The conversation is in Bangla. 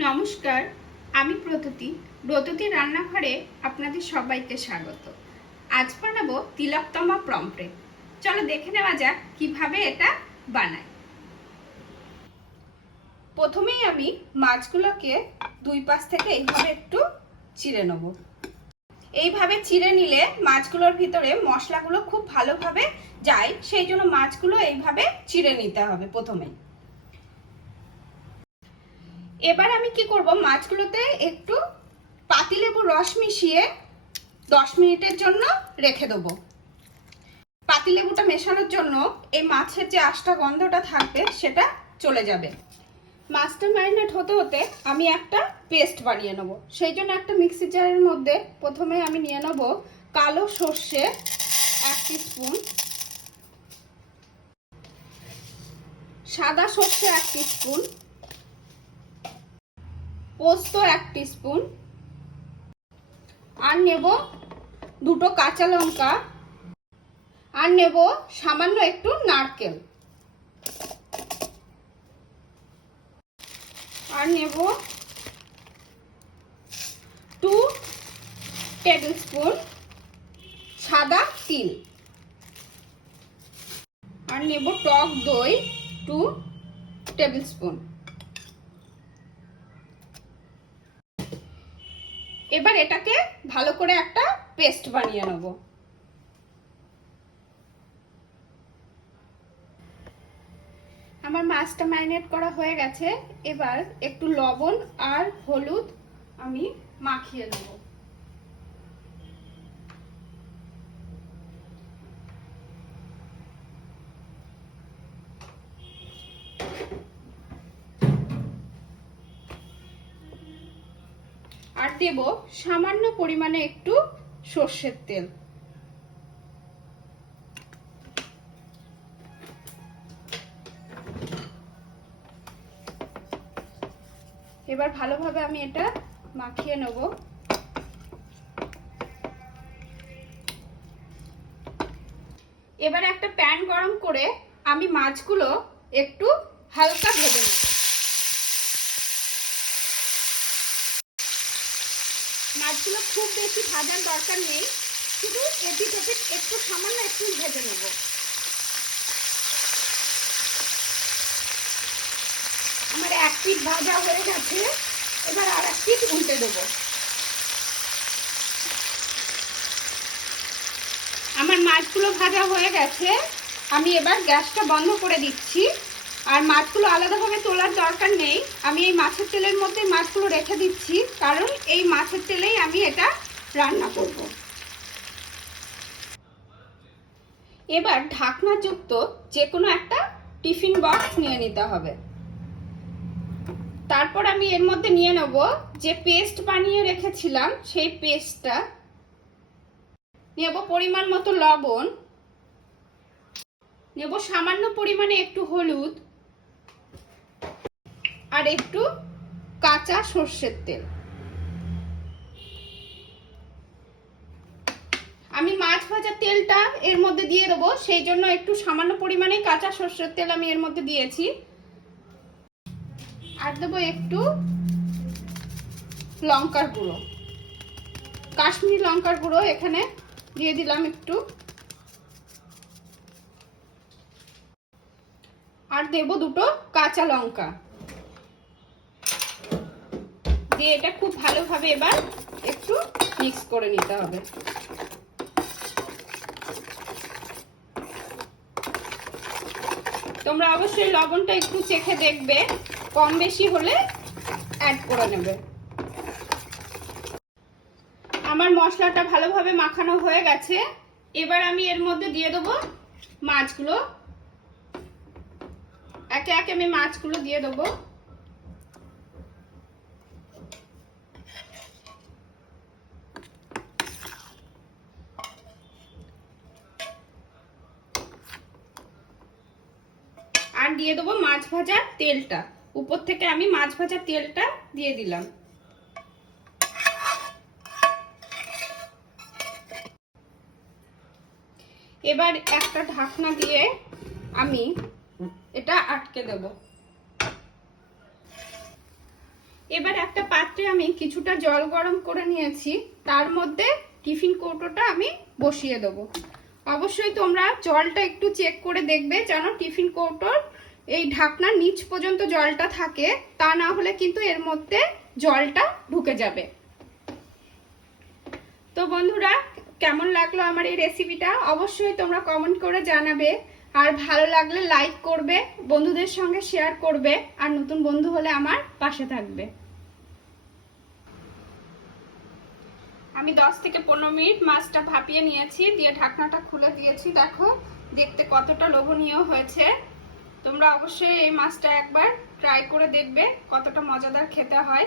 নমস্কার, আমি ব্রততী রান্নাঘরে আপনাদের সবাইকে স্বাগত। আজ বানাবো তিলোত্তমা পমফ্রেট। চলো দেখে নেওয়া যাক কিভাবে এটা বানাই। প্রথমেই আমি মাছগুলোকে দুই পাশ থেকে এইভাবে একটু চিড়ে নেব। এইভাবে চিড়ে নিলে মাছগুলোর ভিতরে মশলাগুলো খুব ভালোভাবে যায়, সেই জন্য মাছগুলো এইভাবে চিড়ে নিতে হবে প্রথমেই। এবার আমি কি করব, মাছগুলোতে একটু পাতিলেবুর রস মিশিয়ে 10 মিনিটের জন্য রেখে দেবো। পাতিলেবুটা মেশানোর জন্য এই মাছের যে আঁশটা গন্ধটা থাকবে সেটা চলে যাবে। মাছটা ম্যারিনেট হতে হতে আমি একটা পেস্ট বানিয়ে নেব। সেই জন্য একটা মিক্সি জারের মধ্যে প্রথমে আমি নিয়ে নেব কালো সর্ষে 1 টিস্পুন, সাদা সর্ষে 1 টিস্পুন, পোস্ত 1 টিস্পুন, আর নেব দুটো কাঁচা লঙ্কা, আর নেব সামান্য একটু নারকেল, আর নেব 2 টেবিল স্পুন সাদা তিল, আর নেব টক দই 2 টেবিল স্পুন। এবার এটাকে ভালো করে একটা পেস্ট বানিয়ে নেব। আমার মাছটা ম্যারিনেট করা হয়ে গেছে। এবার একটু লবণ আর হলুদ আমি মাখিয়ে নেব। আর দেব সামান্য পরিমাণে একটু সর্ষের তেল। এবার ভালোভাবে আমি এটা মাখিয়ে নেব। এবার একটা প্যান গরম করে আমি মাছগুলো একটু হালকা ভেজে নেব। মাছগুলো খুব বেশি ভাজার দরকার নেই, শুধু এদিক ওদিক একটু সামান্য একটু ভেজে নেব। আমার এক পিঠ ভাজা হয়ে গেছে, এবার আর এক পিঠ উল্টে দেবো। আমার মাছগুলো ভাজা হয়ে গেছে, আমি এবার গ্যাসটা বন্ধ করে দিচ্ছি। আর মাছগুলো আলাদাভাবে তোলার দরকার নেই, আমি এই মাছের তেলের মধ্যে মাছগুলো রেখে দিচ্ছি, কারণ এই মাছের তেলেই আমি এটা রান্না করব। এবার ঢাকনাযুক্ত যে কোনো একটা টিফিন বক্স নিয়ে নিতে হবে। তারপর আমি এর মধ্যে নিয়ে নেব যে পেস্ট বানিয়ে রেখেছিলাম, সেই পেস্টটা নেব, পরিমাণ মতো লবণ নেব, সামান্য পরিমাণে একটু হলুদ, আর একটু কাঁচা সর্ষের তেল। আমি মাছ ভাজার তেলটা এর মধ্যে দিয়ে দেবো, সেই জন্য একটু সামান্য পরিমাণে কাঁচা সর্ষের তেল আমি এর মধ্যে দিয়েছি। আর দেবো একটু লঙ্কার গুঁড়ো, কাশ্মীরি লঙ্কার গুঁড়ো এখানে দিয়ে দিলাম একটু। আর দেব দুটো কাঁচা লঙ্কা দিয়ে এটা খুব ভালোভাবে এবার একটু মিক্স করে নিতে হবে। তোমরা অবশ্যই লবণটা একটু চেখে দেখবে, কম বেশি হলে অ্যাড করে নেবে। আমার মশলাটা ভালোভাবে মাখানো হয়ে গেছে, এবার আমি এর মধ্যে দিয়ে দেবো মাছগুলো। একে একে আমি মাছগুলো দিয়ে দেবো। আর দিয়ে দেবো মাছ ভাজার তেলটা, উপর থেকে আমি মাছ ভাজার তেলটা দিয়ে দিলাম। এবার একটা ঢাকনা দিয়ে আমি এটা আটকে দেব। এবার একটা পাত্রে আমি কিছুটা জল গরম করে নিয়েছি, তার মধ্যে টিফিন কৌটোটা আমি বসিয়ে দেবো। অবশ্যই তোমরা জলটা একটু চেক করে দেখবে যেন টিফিন কৌটোর এই ঢাকনার নিচ পর্যন্ত জলটা থাকে, তা না হলে কিন্তু এর মধ্যে জলটা ঢুকে যাবে। তো বন্ধুরা, কেমন লাগলো আমার এই রেসিপিটা অবশ্যই তোমরা কমেন্ট করে জানাবে, আর ভালো লাগলে লাইক করবে, বন্ধুদের সঙ্গে শেয়ার করবে, আর নতুন বন্ধু হলে আমার পাশে থাকবে। আমি 10 থেকে 15 মিনিট মাছটা ভাপিয়ে নিয়েছি, দিয়ে ঢাকনাটা খুলে দিয়েছি। দেখো দেখতে কতটা লোভনীয় হয়েছে। তোমরা অবশ্যই এই মাছটা একবার ট্রাই করে দেখবে কতটা মজাদার খেতে হয়।